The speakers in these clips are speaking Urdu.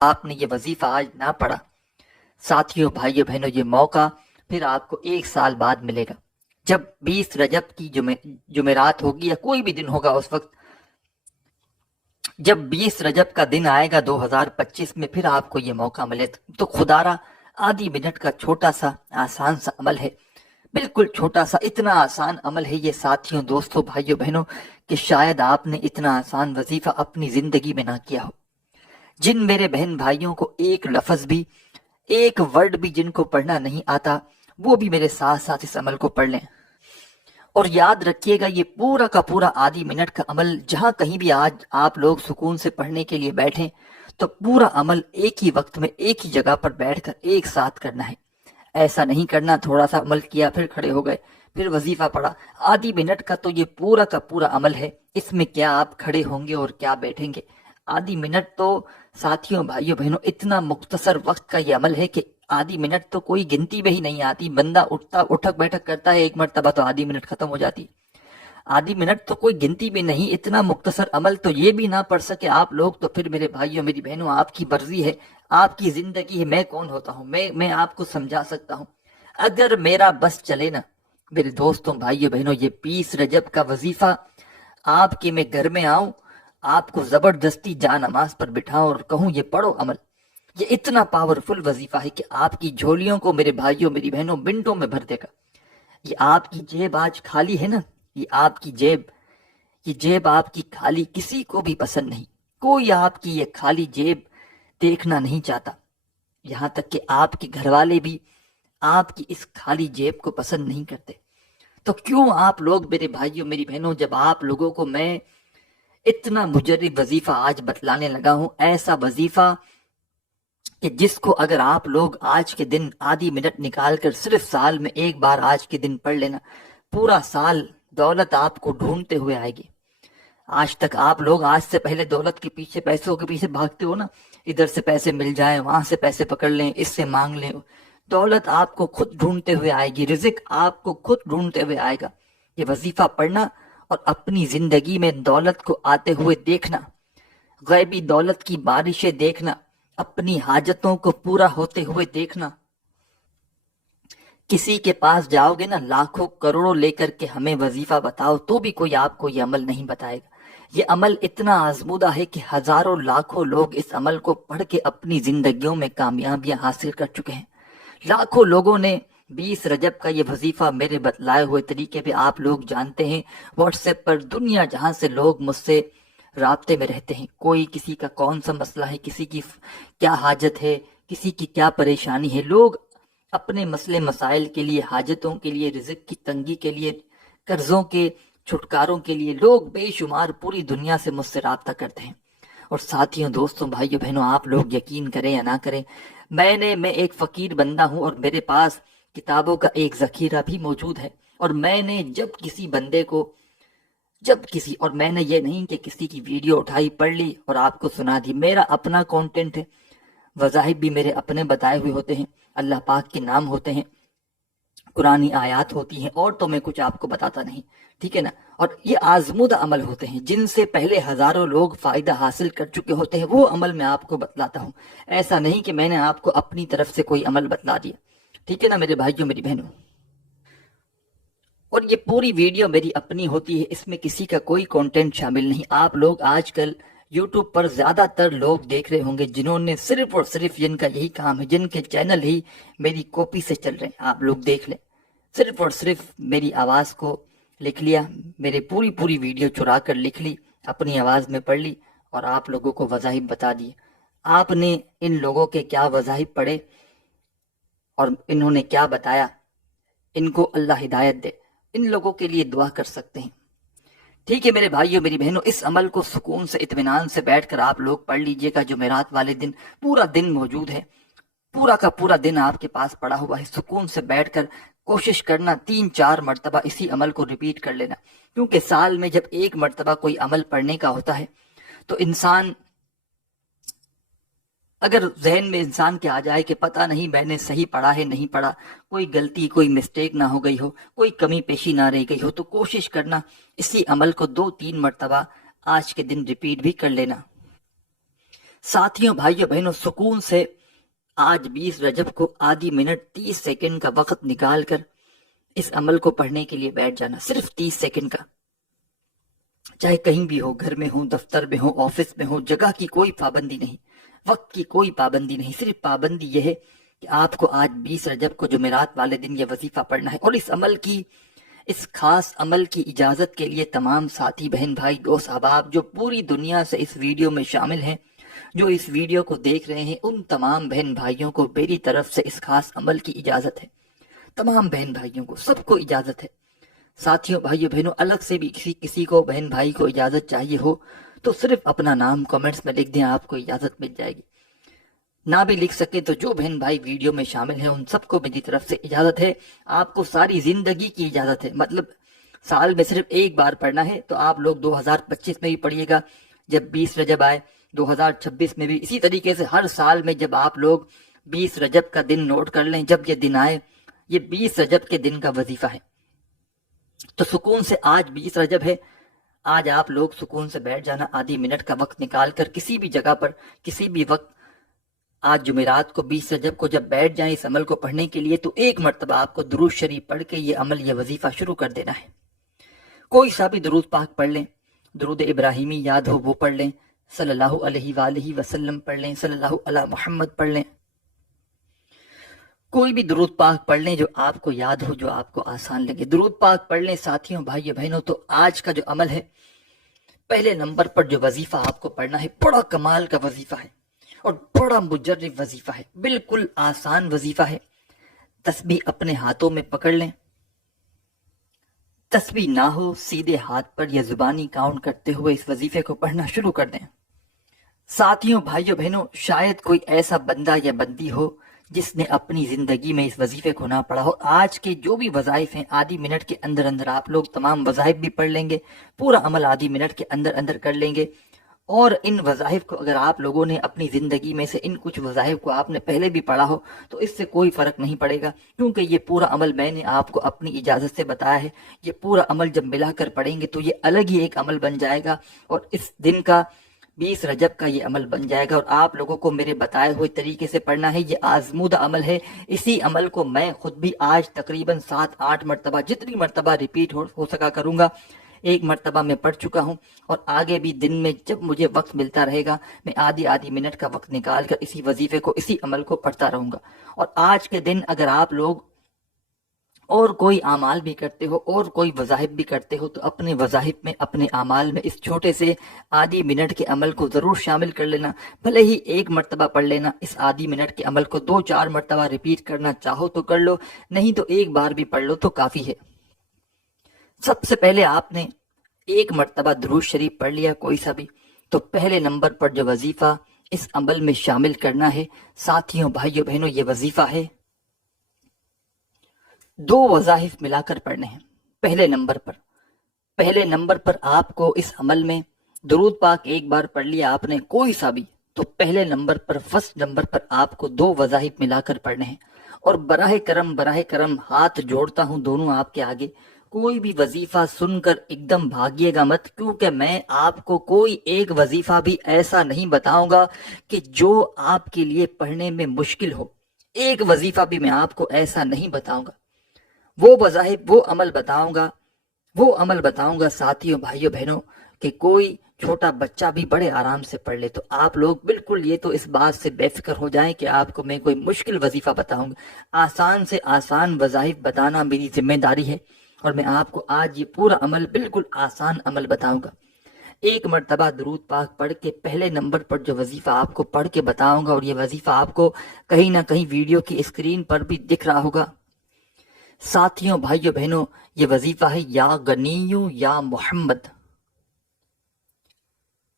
آپ نے یہ وظیفہ آج نہ پڑھا، ساتھیوں بھائیوں بہنوں، یہ موقع پھر آپ کو 1 سال بعد ملے گا، جب 20 رجب کی جمعرات ہوگی یا کوئی بھی دن ہوگا، اس وقت جب 20 رجب کا دن آئے گا 2025 میں، پھر آپ کو یہ موقع ملے تو خدارا آدھی منٹ کا چھوٹا سا آسان سا عمل ہے، بالکل چھوٹا سا، اتنا آسان عمل ہے یہ ساتھیوں دوستوں بھائیوں بہنوں کہ شاید آپ نے اتنا آسان وظیفہ اپنی زندگی میں نہ کیا ہو۔ جن میرے بہن بھائیوں کو ایک لفظ بھی، ایک ورڈ بھی جن کو پڑھنا نہیں آتا، وہ بھی میرے ساتھ ساتھ اس عمل کو پڑھ لیں، اور یاد رکھیے گا یہ پورا کا پورا آدھی منٹ کا عمل جہاں کہیں بھی آج آپ لوگ سکون سے پڑھنے کے لیے بیٹھیں تو پورا عمل ایک ہی وقت میں ایک ہی جگہ پر بیٹھ کر ایک ساتھ کرنا ہے۔ ایسا نہیں کرنا تھوڑا سا عمل کیا پھر کھڑے ہو گئے پھر وظیفہ پڑھا۔ آدھی منٹ کا تو یہ پورا کا پورا عمل ہے، اس میں کیا آپ کھڑے ہوں گے اور کیا بیٹھیں گے۔ آدھی منٹ تو ساتھیوں بھائیوں بہنوں اتنا مختصر وقت کا یہ عمل ہے کہ آدھی منٹ تو کوئی گنتی میں ہی نہیں آتی، بندہ اٹھک بیٹھک کرتا ہے ایک مرتبہ تو آدھی منٹ ختم ہو جاتی، آدھی منٹ تو کوئی گنتی بھی نہیں۔ اتنا مختصر عمل تو یہ بھی نہ پڑھ سکے آپ لوگ تو پھر میرے بھائیوں میری بہنوں آپ کی مرضی ہے، آپ کی زندگی ہے، میں کون ہوتا ہوں، میں آپ کو سمجھا سکتا ہوں۔ اگر میرا بس چلے نا میرے دوستوں بھائیوں بہنوں، یہ 20 رجب کا وظیفہ آپ کے میں گھر میں آؤں، آپ کو زبردستی جا نماز پر بٹھاؤں اور کہوں یہ پڑھو عمل، یہ اتنا پاورفل وظیفہ ہے کہ آپ کی جھولیوں کو میرے بھائیوں میری بہنوں منٹوں میں بھر دے گا۔ یہ آپ کی جیب آج خالی ہے نا، یہ آپ کی جیب، یہ جیب آپ کی خالی کسی کو بھی پسند نہیں، کوئی آپ کی یہ خالی جیب دیکھنا نہیں چاہتا، یہاں تک کہ آپ کے گھر والے بھی آپ کی اس خالی جیب کو پسند نہیں کرتے۔ تو کیوں آپ لوگ میرے بھائیوں میری بہنوں، جب آپ لوگوں کو میں اتنا مجرب وظیفہ آج بتلانے لگا ہوں، ایسا وظیفہ کہ جس کو اگر آپ لوگ آج کے دن آدھی منٹ نکال کر صرف سال میں ایک بار آج کے دن پڑھ لینا، پورا سال دولت آپ کو ڈھونڈتے ہوئے آئے گی۔ آج تک آپ لوگ آج سے پہلے دولت کے پیچھے پیسوں کے پیچھے بھاگتے ہو نا، ادھر سے پیسے مل جائیں وہاں سے پیسے پکڑ لیں اس سے مانگ لیں، دولت آپ کو خود ڈھونڈتے ہوئے آئے گی، رزق آپ کو خود ڈھونڈتے ہوئے آئے گا۔ یہ وظیفہ پڑھنا اور اپنی زندگی میں دولت کو آتے ہوئے دیکھنا، غیبی دولت کی بارشیں دیکھنا، اپنی حاجتوں کو پورا ہوتے ہوئے دیکھنا۔ کسی کے پاس جاؤ گے نا لاکھوں کروڑوں لے کر کے ہمیں وظیفہ بتاؤ تو بھی کوئی آپ کو یہ عمل نہیں بتائے گا۔ یہ عمل اتنا آزمودہ ہے کہ ہزاروں لاکھوں لوگ اس عمل کو پڑھ کے اپنی زندگیوں میں کامیابیاں حاصل کر چکے ہیں۔ لاکھوں لوگوں نے 20 رجب کا یہ وظیفہ میرے بتلائے ہوئے طریقے پہ آپ لوگ جانتے ہیں، واٹس ایپ پر دنیا جہاں سے لوگ مجھ سے رابطے میں رہتے ہیں، کوئی کسی کا کون سا مسئلہ ہے، کسی کی کیا حاجت ہے، کسی کی کیا پریشانی ہے، لوگ اپنے مسئلے مسائل کے لیے، حاجتوں کے لیے، رزق کی تنگی کے لیے، قرضوں کے چھٹکاروں کے لیے لوگ بے شمار پوری دنیا سے مجھ سے رابطہ کرتے ہیں۔ اور ساتھیوں دوستوں بھائیوں بہنوں، آپ لوگ یقین کریں یا نہ کریں، میں ایک فقیر بندہ ہوں اور میرے پاس کتابوں کا ایک ذخیرہ بھی موجود ہے، اور میں نے اور میں نے یہ نہیں کہ کسی کی ویڈیو اٹھائی پڑھ لی اور آپ کو سنا دی، میرا اپنا کانٹینٹ ہے، وظائف بھی میرے اپنے بتائے ہوئے ہوتے ہیں، اللہ پاک کے نام ہوتے ہیں، قرآنی آیات ہوتی ہیں، اور تو میں کچھ آپ کو بتاتا نہیں، ٹھیک ہے نا۔ اور یہ آزمودہ عمل ہوتے ہیں جن سے پہلے ہزاروں لوگ فائدہ حاصل کر چکے ہوتے ہیں، وہ عمل میں آپ کو بتلاتا ہوں، ایسا نہیں کہ میں نے آپ کو اپنی طرف سے کوئی عمل بتلا دیا، ٹھیک ہے نا میرے بھائیوں میری بہنوں۔ اور یہ پوری ویڈیو میری اپنی ہوتی ہے، اس میں کسی کا کوئی کانٹینٹ شامل نہیں۔ آپ لوگ آج کل یوٹیوب پر زیادہ تر لوگ دیکھ رہے ہوں گے جنہوں نے صرف اور صرف جن کا یہی کام ہے، جن کے چینل ہی میری کاپی سے چل رہے ہیں، آپ لوگ دیکھ لیں، صرف اور صرف میری آواز کو لکھ لیا، میرے پوری ویڈیو چرا کر لکھ لی، اپنی آواز میں پڑھ لی اور آپ لوگوں کو وظائف بتا دیے۔ آپ نے ان لوگوں کے کیا وظائف پڑھے اور انہوں نے کیا بتایا، ان کو اللہ ہدایت دے، ان لوگوں کے لیے دعا کر سکتے ہیں، ٹھیک ہے میرے بھائیوں میری بہنوں۔ اس عمل کو سکون سے اطمینان سے بیٹھ کر آپ لوگ پڑھ لیجئے گا، جمعرات والے دن پورا دن موجود ہے، پورا کا پورا دن آپ کے پاس پڑا ہوا ہے، سکون سے بیٹھ کر کوشش کرنا 3-4 مرتبہ اسی عمل کو ریپیٹ کر لینا، کیونکہ سال میں جب ایک مرتبہ کوئی عمل پڑھنے کا ہوتا ہے تو انسان، اگر ذہن میں انسان کے آ جائے کہ پتہ نہیں میں نے صحیح پڑھا ہے نہیں پڑھا، کوئی غلطی کوئی مسٹیک نہ ہو گئی ہو، کوئی کمی پیشی نہ رہ گئی ہو، تو کوشش کرنا اسی عمل کو 2-3 مرتبہ آج کے دن ریپیٹ بھی کر لینا۔ ساتھیوں بھائیوں بہنوں، سکون سے آج 20 رجب کو آدھی منٹ 30 سیکنڈ کا وقت نکال کر اس عمل کو پڑھنے کے لیے بیٹھ جانا، صرف 30 سیکنڈ کا، چاہے کہیں بھی ہو، گھر میں ہو، دفتر میں ہو، آفس میں ہو، جگہ کی کوئی پابندی نہیں، وقت کی کوئی پابندی نہیں، صرف پابندی یہ ہے کہ آپ کو آج 20 رجب کو جمعرات والے دن یہ وظیفہ پڑھنا ہے۔ اور اس خاص عمل کی اجازت کے لیے تمام ساتھی بہن بھائی دوست احباب جو پوری دنیا سے اس ویڈیو میں شامل ہیں، جو اس ویڈیو کو دیکھ رہے ہیں، ان تمام بہن بھائیوں کو میری طرف سے اس خاص عمل کی اجازت ہے، تمام بہن بھائیوں کو، سب کو اجازت ہے۔ ساتھیوں بھائیوں بہنوں، الگ سے بھی کسی کو بہن بھائی کو اجازت چاہیے ہو تو صرف اپنا نام کمنٹس میں لکھ دیں، آپ کو اجازت مل جائے گی۔ نہ بھی لکھ سکے تو جو بہن بھائی ویڈیو میں شامل ہیں ان سب کو میری طرف سے اجازت ہے، آپ کو ساری زندگی کی اجازت ہے، مطلب سال میں صرف ایک بار پڑھنا ہے تو آپ لوگ 2025 میں بھی پڑھیے گا، جب 20 رجب آئے 2026 میں بھی، اسی طریقے سے ہر سال میں جب آپ لوگ 20 رجب کا دن نوٹ کر لیں، جب یہ دن آئے، یہ 20 رجب کے دن کا وظیفہ ہے، تو سکون سے آج 20 رجب ہے، آج آپ لوگ سکون سے بیٹھ جانا، آدھی منٹ کا وقت نکال کر کسی بھی جگہ پر کسی بھی وقت، آج جمعرات کو 20 رجب کو جب بیٹھ جائیں اس عمل کو پڑھنے کے لیے تو ایک مرتبہ آپ کو درود شریف پڑھ کے یہ عمل، یہ وظیفہ شروع کر دینا ہے۔ کوئی سا بھی درود پاک پڑھ لیں، درود ابراہیمی یاد ہو وہ پڑھ لیں، صلی اللہ علیہ وآلہ وسلم پڑھ لیں، صلی اللہ علی محمد پڑھ لیں، کوئی بھی درود پاک پڑھ لیں جو آپ کو یاد ہو، جو آپ کو آسان لگے، درود پاک پڑھ لیں۔ ساتھیوں بھائیوں بہنوں، تو آج کا جو عمل ہے، پہلے نمبر پر جو وظیفہ آپ کو پڑھنا ہے، بڑا کمال کا وظیفہ ہے اور بڑا مجرب وظیفہ ہے، بالکل آسان وظیفہ ہے۔ تسبیح اپنے ہاتھوں میں پکڑ لیں، تسبیح نہ ہو سیدھے ہاتھ پر یا زبانی کاؤنٹ کرتے ہوئے اس وظیفے کو پڑھنا شروع کر دیں۔ ساتھیوں بھائیوں بہنوں، شاید کوئی ایسا بندہ یا بندی ہو جس نے اپنی زندگی میں اس وظیفے کو نہ پڑھا ہو۔ آج کے جو بھی وظائف ہیں، آدھی منٹ کے اندر اندر آپ لوگ تمام وظائف بھی پڑھ لیں گے، پورا عمل آدھی منٹ کے اندر اندر کر لیں گے۔ اور ان وظائف کو اگر آپ لوگوں نے اپنی زندگی میں سے ان کچھ وظائف کو آپ نے پہلے بھی پڑھا ہو تو اس سے کوئی فرق نہیں پڑے گا، کیونکہ یہ پورا عمل میں نے آپ کو اپنی اجازت سے بتایا ہے۔ یہ پورا عمل جب ملا کر پڑھیں گے تو یہ الگ ہی ایک عمل بن جائے گا، اور اس دن کا 20 رجب کا یہ عمل بن جائے گا، اور آپ لوگوں کو میرے بتائے ہوئے طریقے سے پڑھنا ہے۔ یہ آزمودہ عمل ہے، اسی عمل کو میں خود بھی آج تقریباً 7-8 مرتبہ، جتنی مرتبہ ریپیٹ ہو سکا کروں گا، ایک مرتبہ میں پڑھ چکا ہوں، اور آگے بھی دن میں جب مجھے وقت ملتا رہے گا میں آدھی منٹ کا وقت نکال کر اسی وظیفے کو، اسی عمل کو پڑھتا رہوں گا۔ اور آج کے دن اگر آپ لوگ اور کوئی اعمال بھی کرتے ہو اور کوئی وظائف بھی کرتے ہو تو اپنے وظائف میں، اپنے اعمال میں اس چھوٹے سے آدھی منٹ کے عمل کو ضرور شامل کر لینا، بھلے ہی ایک مرتبہ پڑھ لینا۔ اس آدھی منٹ کے عمل کو 2-4 مرتبہ ریپیٹ کرنا چاہو تو کر لو، نہیں تو ایک بار بھی پڑھ لو تو کافی ہے۔ سب سے پہلے آپ نے ایک مرتبہ درود شریف پڑھ لیا کوئی سا بھی، تو پہلے نمبر پر جو وظیفہ اس عمل میں شامل کرنا ہے، ساتھیوں بھائیوں بہنوں، یہ وظیفہ ہے 2 وظائف ملا کر پڑھنے ہیں۔ پہلے نمبر پر آپ کو اس عمل میں درود پاک ایک بار پڑھ لیا آپ نے کوئی سا بھی، تو پہلے نمبر پر، فرسٹ نمبر پر آپ کو 2 وظائف ملا کر پڑھنے ہیں۔ اور براہ کرم ہاتھ جوڑتا ہوں دونوں آپ کے آگے، کوئی بھی وظیفہ سن کر ایک دم بھاگیے گا مت، کیونکہ میں آپ کو کوئی ایک وظیفہ بھی ایسا نہیں بتاؤں گا کہ جو آپ کے لیے پڑھنے میں مشکل ہو، ایک وظیفہ بھی میں آپ کو ایسا نہیں بتاؤں گا۔ وہ وظائف، وہ عمل بتاؤں گا ساتھیوں بھائیوں بہنوں کہ کوئی چھوٹا بچہ بھی بڑے آرام سے پڑھ لے۔ تو آپ لوگ بالکل یہ تو اس بات سے بے فکر ہو جائیں کہ آپ کو میں کوئی مشکل وظیفہ بتاؤں گا، آسان سے آسان وظائف بتانا میری ذمہ داری ہے، اور میں آپ کو آج یہ پورا عمل بالکل آسان عمل بتاؤں گا۔ ایک مرتبہ درود پاک پڑھ کے پہلے نمبر پر جو وظیفہ آپ کو پڑھ کے بتاؤں گا، اور یہ وظیفہ آپ کو کہیں نہ کہیں ویڈیو کی اسکرین پر بھی دکھ رہا ہوگا۔ ساتھیوں بھائیوں بہنوں، یہ وظیفہ ہے یا غنیو یا محمد۔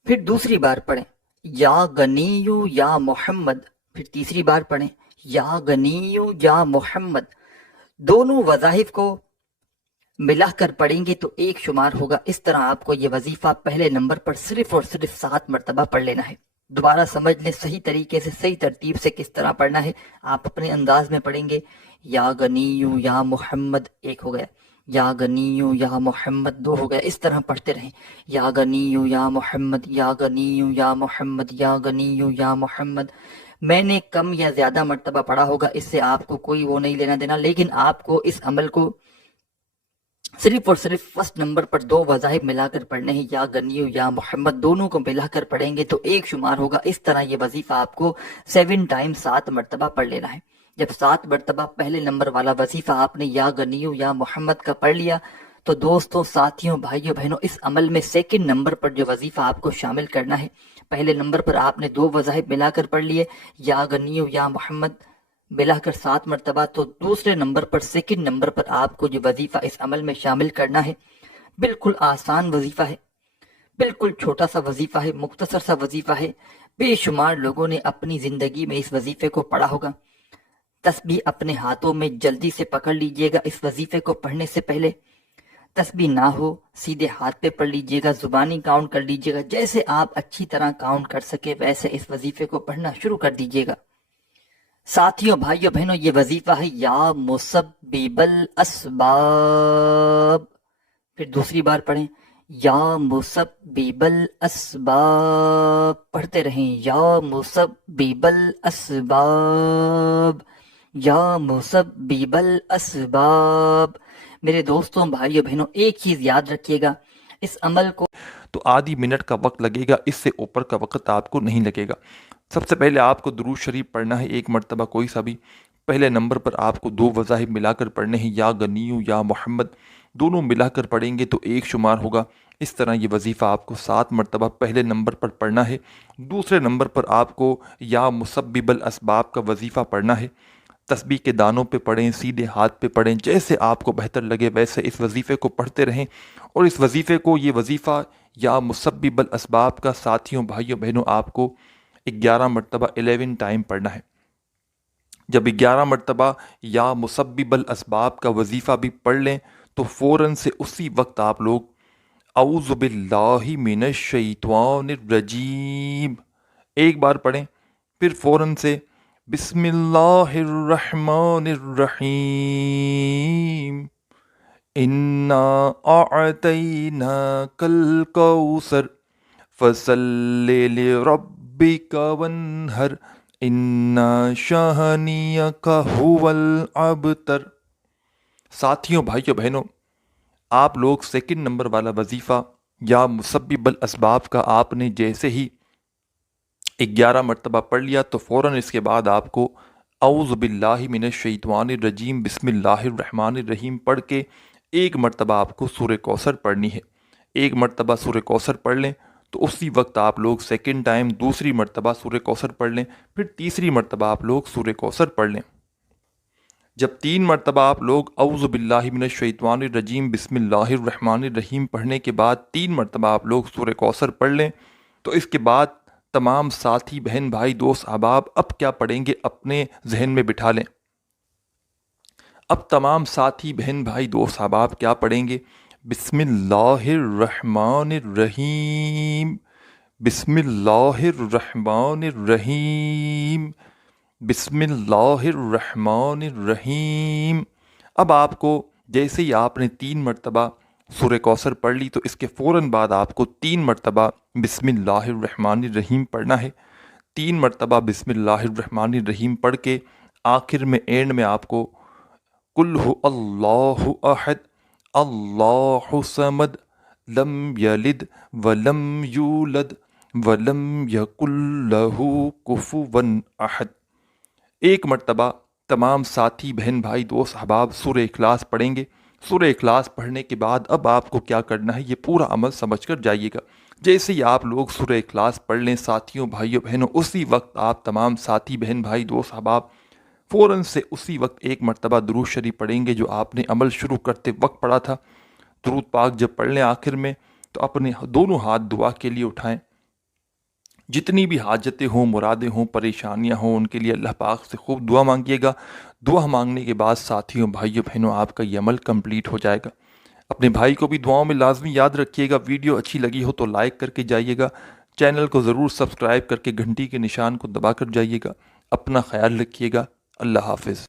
پھر دوسری بار پڑھیں یا غنیو یا محمد، پھر تیسری بار پڑھیں یا غنیو یا محمد۔ دونوں وظائف کو ملا کر پڑھیں گے تو ایک شمار ہوگا۔ اس طرح آپ کو یہ وظیفہ پہلے نمبر پر صرف اور صرف 7 مرتبہ پڑھ لینا ہے۔ دوبارہ سمجھ لیں صحیح طریقے سے، صحیح ترتیب سے کس طرح پڑھنا ہے۔ آپ اپنے انداز میں پڑھیں گے، یا غنیو یا محمد ایک ہو گیا، یا غنیو یا محمد 2 ہو گیا، اس طرح پڑھتے رہیں، یا غنیو یا محمد، یا غنیو یا محمد، یا غنیو یا محمد۔ میں نے کم یا زیادہ مرتبہ پڑھا ہوگا، اس سے آپ کو کوئی وہ نہیں لینا دینا، لیکن آپ کو اس عمل کو صرف اور صرف فرسٹ نمبر پر 2 وظائف ملا کر پڑھنے ہیں، یا غنیو یا محمد، دونوں کو ملا کر پڑھیں گے تو ایک شمار ہوگا۔ اس طرح یہ وظیفہ آپ کو 7 ٹائم 7 مرتبہ پڑھ لینا ہے۔ جب 7 مرتبہ پہلے نمبر والا وظیفہ آپ نے یا غنیو یا محمد کا پڑھ لیا تو دوستوں، ساتھیوں، بھائیوں، بہنوں، اس عمل میں سیکنڈ نمبر پر جو وظیفہ آپ کو شامل کرنا ہے، پہلے نمبر پر آپ نے 2 وظائف ملا کر پڑھ لیے، یا غنیو یا محمد ملا کر 7 مرتبہ، تو دوسرے نمبر پر، سیکنڈ نمبر پر آپ کو جو وظیفہ اس عمل میں شامل کرنا ہے، بالکل آسان وظیفہ ہے، بالکل چھوٹا سا وظیفہ ہے، مختصر سا وظیفہ ہے۔ بے شمار لوگوں نے اپنی زندگی میں اس وظیفے کو پڑھا ہوگا۔ تسبیح اپنے ہاتھوں میں جلدی سے پکڑ لیجئے گا اس وظیفے کو پڑھنے سے پہلے۔ تسبیح نہ ہو سیدھے ہاتھ پہ پڑھ لیجئے گا، زبانی کاؤنٹ کر لیجئے گا، جیسے آپ اچھی طرح کاؤنٹ کر سکے ویسے اس وظیفے کو پڑھنا شروع کر دیجئے گا۔ ساتھیوں، بھائیوں، بہنوں، یہ وظیفہ ہے یا مسبب الاسباب۔ پھر دوسری بار پڑھیں، یا مسبب الاسباب، پڑھتے رہیں، یا مسبب الاسباب، یا مسبب الاسباب۔ میرے دوستوں، بھائیوں، بہنوں، ایک چیز یاد رکھیے گا، اس عمل کو تو آدھی منٹ کا وقت لگے گا، اس سے اوپر کا وقت آپ کو نہیں لگے گا۔ سب سے پہلے آپ کو درود شریف پڑھنا ہے 1 مرتبہ کوئی سا بھی۔ پہلے نمبر پر آپ کو 2 وظائف ملا کر پڑھنے ہیں، یا غنیو یا محمد، دونوں ملا کر پڑھیں گے تو ایک شمار ہوگا۔ اس طرح یہ وظیفہ آپ کو 7 مرتبہ پہلے نمبر پر پڑھنا ہے۔ دوسرے نمبر پر آپ کو یا مسبب الاسباب کا وظیفہ پڑھنا ہے۔ تسبیح کے دانوں پہ پڑھیں، سیدھے ہاتھ پہ پڑھیں، جیسے آپ کو بہتر لگے ویسے اس وظیفے کو پڑھتے رہیں، اور اس وظیفے کو، یہ وظیفہ یا مسبب الاسباب کا، ساتھیوں، بھائیوں، بہنوں، آپ کو 11 مرتبہ 11 ٹائم پڑھنا ہے۔ جب 11 مرتبہ یا مسبب الاسباب کا وظیفہ بھی پڑھ لیں تو فوراً سے اسی وقت آپ لوگ اعوذ باللہ من الشیطان الرجیم ایک بار پڑھیں، پھر فوراً سے بسم اللہ الرحمن الرحیم انا اعطیناک الکوثر فصل لربک وانحر انا شانیک هو الابتر۔ ساتھیوں، بھائیوں، بہنوں، آپ لوگ سیکنڈ نمبر والا وظیفہ یا مسبب الاسباب کا آپ نے جیسے ہی 11 مرتبہ پڑھ لیا تو فوراً اس کے بعد آپ کو اعوذ باللہ من الشیطان الرجیم بسم اللہ الرحمن الرحیم پڑھ کے 1 مرتبہ آپ کو سورہ کوثر پڑھنی ہے۔ 1 مرتبہ سورہ کوثر پڑھ لیں تو اسی وقت آپ لوگ سیکنڈ ٹائم دوسری مرتبہ سورہ کوثر پڑھ لیں، پھر تیسری مرتبہ آپ لوگ سورہ کوثر پڑھ لیں۔ جب 3 مرتبہ آپ لوگ اعوذ باللہ من الشیطان الرجیم بسم اللہ الرحمن الرحیم پڑھنے کے بعد 3 مرتبہ آپ لوگ سورہ کوثر پڑھ لیں تو اس کے بعد تمام ساتھی، بہن، بھائی، دوست، احباب اب کیا پڑھیں گے اپنے ذہن میں بٹھا لیں۔ اب تمام ساتھی، بہن، بھائی، دوست، احباب کیا پڑھیں گے؟ بسم اللہ الرحمن الرحیم، بسم اللہ الرحمن الرحیم، بسم اللہ الرحمن الرحیم۔ اب آپ کو جیسے ہی آپ نے 3 مرتبہ سورہ کوثر پڑھ لی تو اس کے فوراً بعد آپ کو 3 مرتبہ بسم اللہ الرحمن الرحیم پڑھنا ہے۔ 3 مرتبہ بسم اللہ الرحمن الرحیم پڑھ کے آخر میں، اینڈ میں آپ کو قل هو اللہ احد اللہ صمد لم یلد ولم یولد ولم یکن لہ کفوا احد، 1 مرتبہ تمام ساتھی، بہن، بھائی، دوست، احباب سورہ اخلاص پڑھیں گے۔ سورہ اخلاص پڑھنے کے بعد اب آپ کو کیا کرنا ہے، یہ پورا عمل سمجھ کر جائیے گا۔ جیسے ہی آپ لوگ سورہ اخلاص پڑھ لیں، ساتھیوں، بھائیوں، بہنوں، اسی وقت آپ تمام ساتھی، بہن، بھائی، دوست، احباب فوراً سے اسی وقت 1 مرتبہ درود شریف پڑھیں گے جو آپ نے عمل شروع کرتے وقت پڑھا تھا۔ درود پاک جب پڑھ لیں آخر میں تو اپنے دونوں ہاتھ دعا کے لیے اٹھائیں۔ جتنی بھی حاجتیں ہوں، مرادیں ہوں، پریشانیاں ہوں، ان کے لیے اللہ پاک سے خوب دعا مانگیے گا۔ دعا مانگنے کے بعد ساتھیوں، بھائیوں، بہنوں، آپ کا یہ عمل کمپلیٹ ہو جائے گا۔ اپنے بھائی کو بھی دعاؤں میں لازمی یاد رکھیے گا۔ ویڈیو اچھی لگی ہو تو لائک کر کے جائیے گا، چینل کو ضرور سبسکرائب کر کے گھنٹی کے نشان کو دبا کر جائیے گا۔ اپنا خیال رکھیے گا۔ اللہ حافظ۔